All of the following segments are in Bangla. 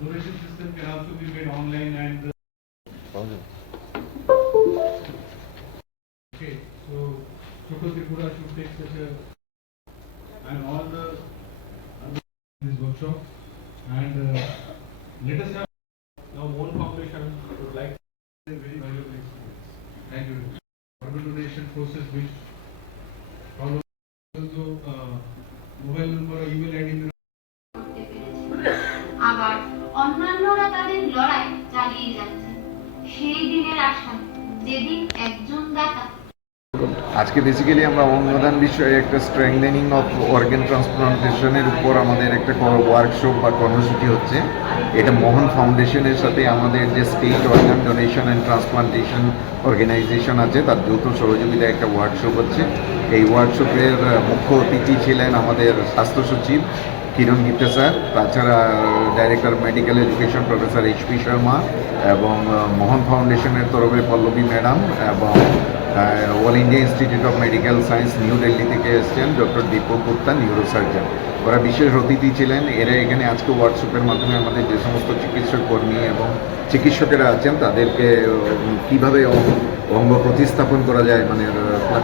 donation system can also be made online and okay, so Choto Tripura should take such a and all the this workshop and let us have now one foundation would like a very valuable experience. Thank you. Organ donation process which follow also mobile number or email ID আবার অন্যান্যরা তাদের লড়াই চালিয়ে যাচ্ছে সেই দিনের আশা যেদিন একজন দাতা আজকে বেসিক্যালি আমরা অঙ্গদান বিষয়ে একটা স্ট্রেংথেনিং অফ অর্গান ট্রান্সপ্লান্টেশনের উপর আমাদের একটা ওয়ার্কশপ বা কর্মসূচি হচ্ছে। এটা মোহন ফাউন্ডেশনের সাথে আমাদের যে state organ donation and transplantation organization আছে তার যৌথ সহযোগিতায় একটা ওয়ার্কশপ হচ্ছে। এই ওয়ার্কশপের মুখ্য অতিথি ছিলেন আমাদের স্বাস্থ্য সচিব কিরণ গীতা স্যার, তাছাড়া director medical education professor HP. Sharma এবং মোহন ফাউন্ডেশনের তরফে পল্লবী ম্যাডাম এবং all India institute of medical science new Delhi থেকে এসেছেন ডক্টর দীপক গুপ্তা, নিউরোসার্জন। ওরা বিশেষ অতিথি ছিলেন। এরা এখানে আজকে ওয়ার্কশপের মাধ্যমে আমাদের যে সমস্ত চিকিৎসক কর্মী এবং চিকিৎসকেরা আছেন তাদেরকে কীভাবে অঙ্গ প্রতিস্থাপন করা যায়, মানে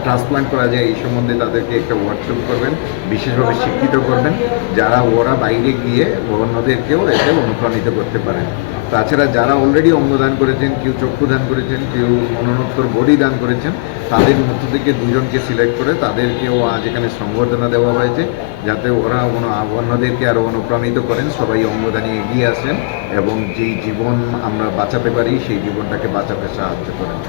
ট্রান্সপ্লান্ট করা যায়, এই সম্বন্ধে তাদেরকে একটা ওয়ার্কশপ করবেন, বিশেষভাবে শিক্ষিত করবেন, যারা ওরা বাইরে গিয়ে অন্যদেরকেও এতে অনুপ্রাণিত করতে পারেন। তাছাড়া যারা অলরেডি অঙ্গদান করেছেন, কেউ চক্ষু দান করেছেন, কেউ মরণোত্তর বডি দান করেছেন, তাদের মধ্য থেকে দুজনকে সিলেক্ট করে তাদেরকেও আজ এখানে সংবর্ধনা দেওয়া হয়েছে, যাতে ওরা অন্যদেরকে আরও অনুপ্রাণিত করেন, সবাই অঙ্গদানে এগিয়ে আসেন এবং যেই জীবন আমরা বাঁচাতে পারি সেই জীবনটাকে বাঁচাতে সাহায্য করেন।